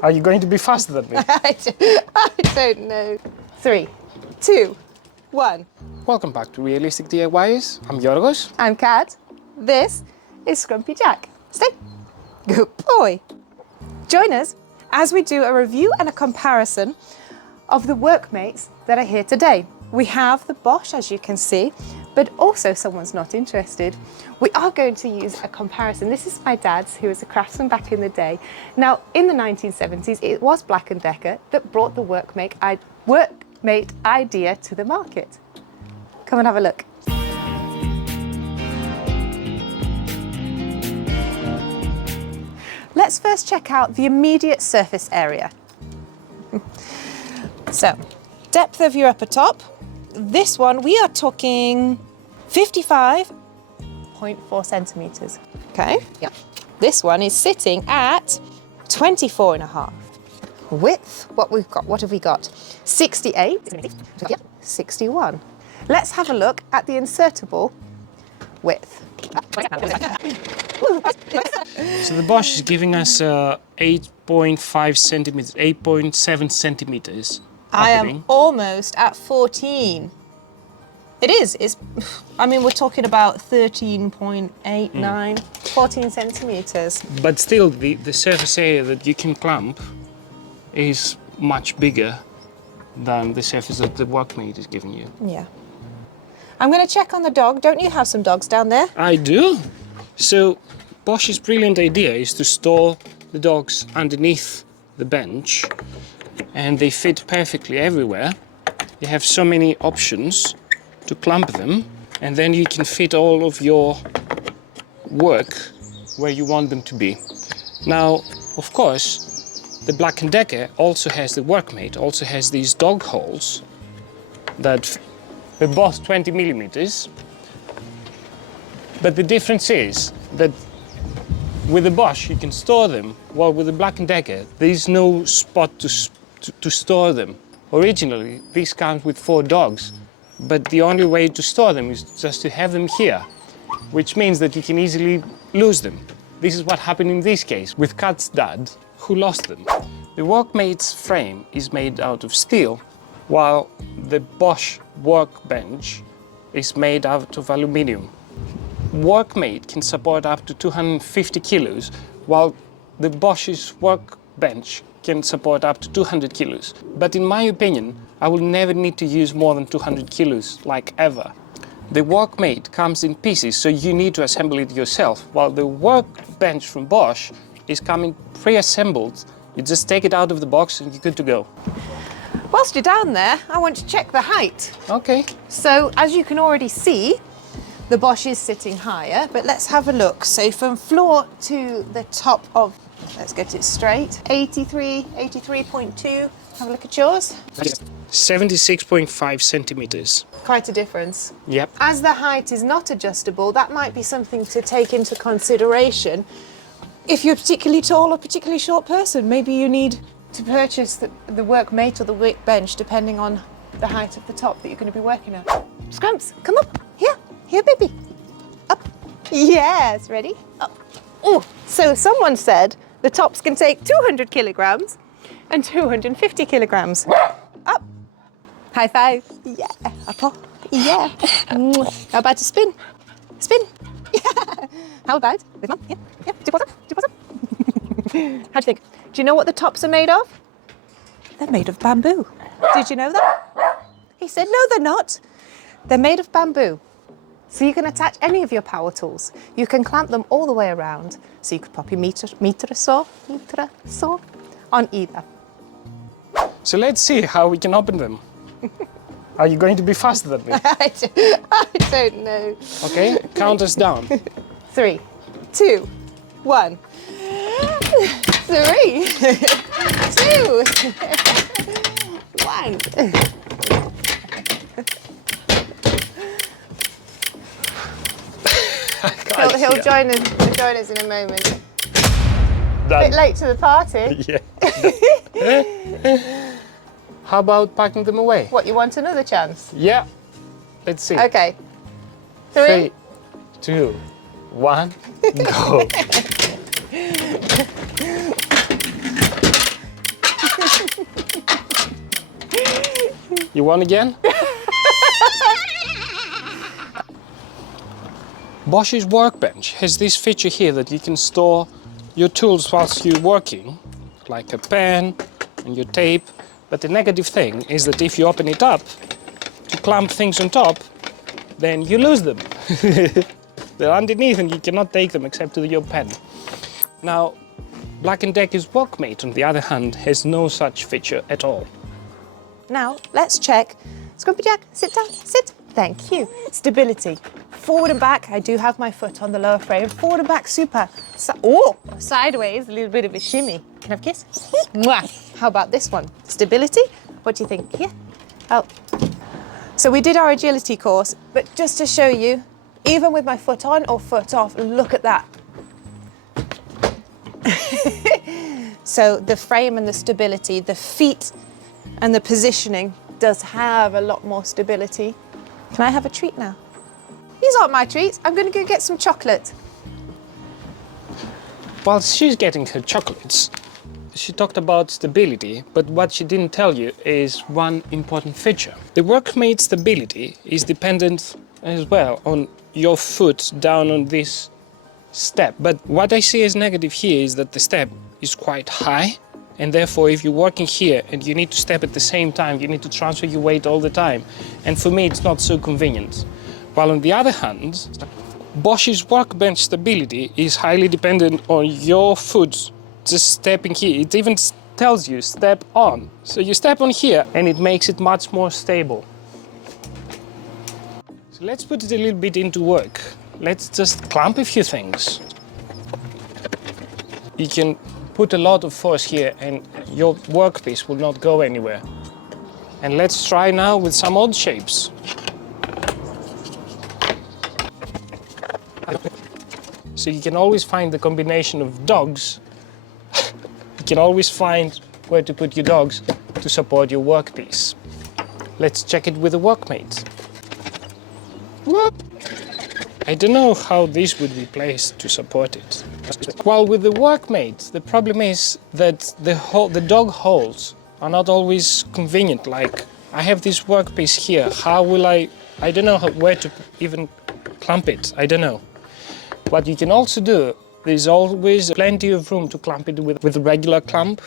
Are you going to be faster than me? I don't know. 3, 2, 1. Welcome back to Realistic DIYs. I'm Yorgos. I'm Kat. This is Scrumpy Jack. Stay. Good boy. Join us as we do a review and a comparison of the workmates that are here today. We have the Bosch, as you can see, but also someone's not interested. We are going to use a comparison. This is my dad's, who was a craftsman back in the day. Now, in the 1970s, it was Black & Decker that brought the workmate idea to the market. Come and have a look. Let's first check out the immediate surface area. So, depth of your upper top. This one, we are talking 55.4 centimetres. Okay, yeah. This one is sitting at 24.5. Width, what have we got? 68, 61. Let's have a look at the insertable width. So the Bosch is giving us 8.5 centimeters, 8.7 centimeters. I am almost at 14. It is. I mean, we're talking about 13.89, 14 centimeters. But still, the surface area that you can clamp is much bigger than the surface that the workmate is giving you. Yeah. I'm going to check on the dog. Don't you have some dogs down there? I do. So Bosch's brilliant idea is to store the dogs underneath the bench, and they fit perfectly everywhere. You have so many options to clamp them, and then you can fit all of your work where you want them to be. Now, of course, the Black & Decker also has the workmate, also has these dog holes that they're both 20 millimeters. But the difference is that with the Bosch you can store them, while with the Black & Decker there is no spot to store them. Originally, these comes with 4 dogs, but the only way to store them is just to have them here, which means that you can easily lose them. This is what happened in this case with Kat's dad, who lost them. The workmate's frame is made out of steel, while the Bosch Workbench is made out of aluminium. Workmate can support up to 250 kilos, while the Bosch's Workbench can support up to 200 kilos. But in my opinion, I will never need to use more than 200 kilos, like ever. The Workmate comes in pieces, so you need to assemble it yourself, while the Workbench from Bosch is coming pre-assembled. You just take it out of the box and you're good to go. Whilst you're down there, I want to check the height. Okay. So, as you can already see, the Bosch is sitting higher, but let's have a look. So from floor to the top of, let's get it straight, 83.2. Have a look at yours. 76.5 centimeters. Quite a difference. Yep. As the height is not adjustable, that might be something to take into consideration. If you're a particularly tall or particularly short person, maybe you need to purchase the workmate or the workbench, depending on the height of the top that you're going to be working at. Scrumps, come up. Here, baby. Up. Yes, ready? Up. Oh, so someone said the tops can take 200 kilograms and 250 kilograms. Up. High five. Yeah. Up. Yeah. How about a spin? Spin. Yeah. How about with mum? Yeah. Two paws up. How do you think? Do you know what the tops are made of? They're made of bamboo. Did you know that? He said, no, they're not. They're made of bamboo. So you can attach any of your power tools. You can clamp them all the way around. So you could pop your meter saw on either. So let's see how we can open them. Are you going to be faster than me? I don't know. Okay, count us down. 3, 2, 1. 3, 2, 1. He'll join us in a moment. Done. Bit late to the party. Yeah. How about packing them away? What, you want another chance? Yeah. Let's see. Okay. 3, 2, 1, go. You won again? Bosch's Workbench has this feature here that you can store your tools whilst you're working, like a pen and your tape. But the negative thing is that if you open it up to clamp things on top, then you lose them. They're underneath and you cannot take them except with your pen. Now, Black & Decker's Workmate, on the other hand, has no such feature at all. Now, let's check. Scrumpy Jack, sit down, sit. Thank you. Stability. Forward and back, I do have my foot on the lower frame. Forward and back, super. Sideways, a little bit of a shimmy. Can I have a kiss? Mwah. How about this one? Stability? What do you think? Yeah? Oh. So we did our agility course, but just to show you, even with my foot on or foot off, look at that. So the frame and the stability, the feet and the positioning does have a lot more stability. Can I have a treat now? These aren't my treats. I'm going to go get some chocolate. While she's getting her chocolates, she talked about stability, but what she didn't tell you is one important feature. The Workmate stability is dependent as well on your foot down on this step. But what I see as negative here is that the step is quite high, and therefore if you're working here and you need to step at the same time, you need to transfer your weight all the time. And for me, it's not so convenient. While on the other hand, Bosch's Workbench stability is highly dependent on your foot just stepping here. It even tells you step on. So you step on here and it makes it much more stable. So let's put it a little bit into work. Let's just clamp a few things. You can put a lot of force here and your workpiece will not go anywhere. And let's try now with some odd shapes. So you can always find the combination of dogs. You can always find where to put your dogs to support your workpiece. Let's check it with a Workmate. I don't know how this would be placed to support it. While with the Workmate, the problem is that the dog holes are not always convenient. Like, I have this workpiece here. How will I don't know where to even clamp it. I don't know. What you can also do, there's always plenty of room to clamp it with a regular clamp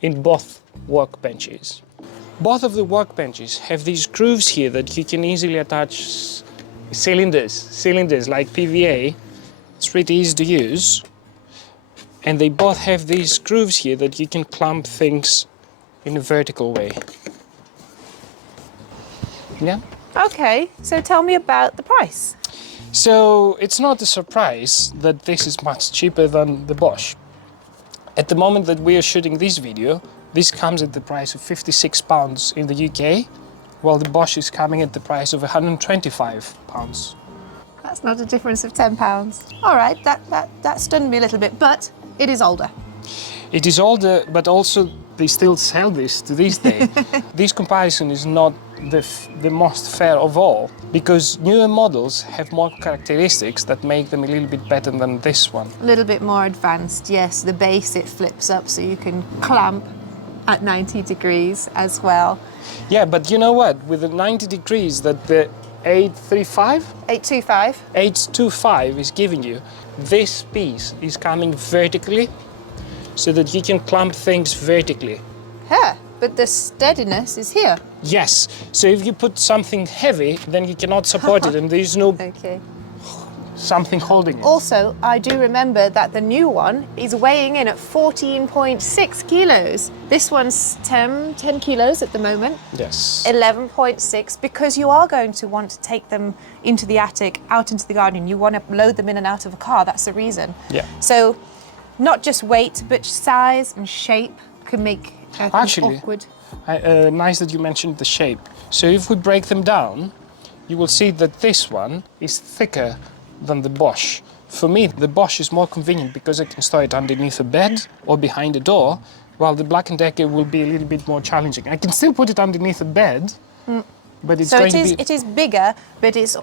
in both workbenches. Both of the workbenches have these grooves here that you can easily attach cylinders like PVA. It's pretty easy to use. And they both have these grooves here that you can clamp things in a vertical way. Yeah? Okay, so tell me about the price. So it's not a surprise that this is much cheaper than the Bosch. At the moment that we are shooting this video, this comes at the price of £56 in the UK, while the Bosch is coming at the price of £125. That's not a difference of £10. All right, that stunned me a little bit, but it is older. It is older, but also they still sell this to this day. This comparison is not the most fair of all, because newer models have more characteristics that make them a little bit better than this one. A little bit more advanced, yes. The base, it flips up so you can clamp at 90 degrees as well. Yeah, but you know what? With the 90 degrees that the 825 is giving you, this piece is coming vertically so that you can clamp things vertically. Here, but the steadiness is here. Yes, so if you put something heavy, then you cannot support it and there's no something holding it. Also, I do remember that the new one is weighing in at 14.6 kilos. This one's 10 kilos at the moment. Yes. 11.6, because you are going to want to take them into the attic, out into the garden. You want to load them in and out of a car, that's the reason. Yeah. So, not just weight, but size and shape can make things awkward. Nice that you mentioned the shape. So if we break them down, you will see that this one is thicker than the Bosch. For me, the Bosch is more convenient because I can store it underneath a bed or behind a door, while the Black & Decker will be a little bit more challenging. I can still put it underneath a bed, but it's going to be... it is bigger, but it's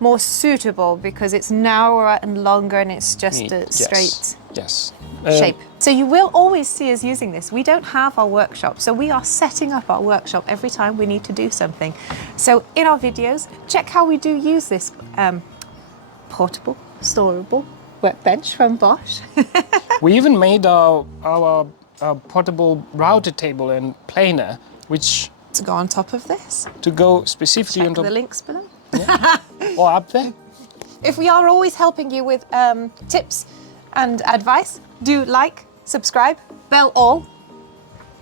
more suitable because it's narrower and longer and it's just straight. Yes. shape. So you will always see us using this. We don't have our workshop, so we are setting up our workshop every time we need to do something. So in our videos, check how we do use this portable, storable workbench from Bosch. We even made our portable router table and planer, which To go on top of this. to go specifically Check on top the links below. or up there. If we are always helping you with tips and advice, do like, subscribe, bell all.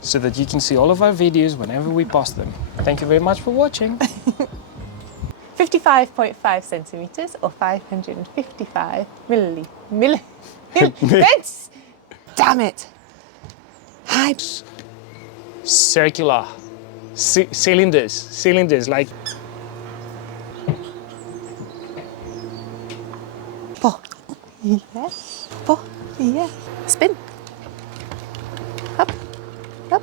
So that you can see all of our videos whenever we post them. Thank you very much for watching. 55.5 centimeters or 555 millibits. Damn it. Hi. Circular cylinders like. Four. Yes. 4. Yeah. Spin. Up. Up.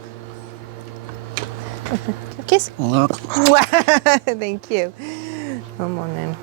Kiss. Thank you. Come on then.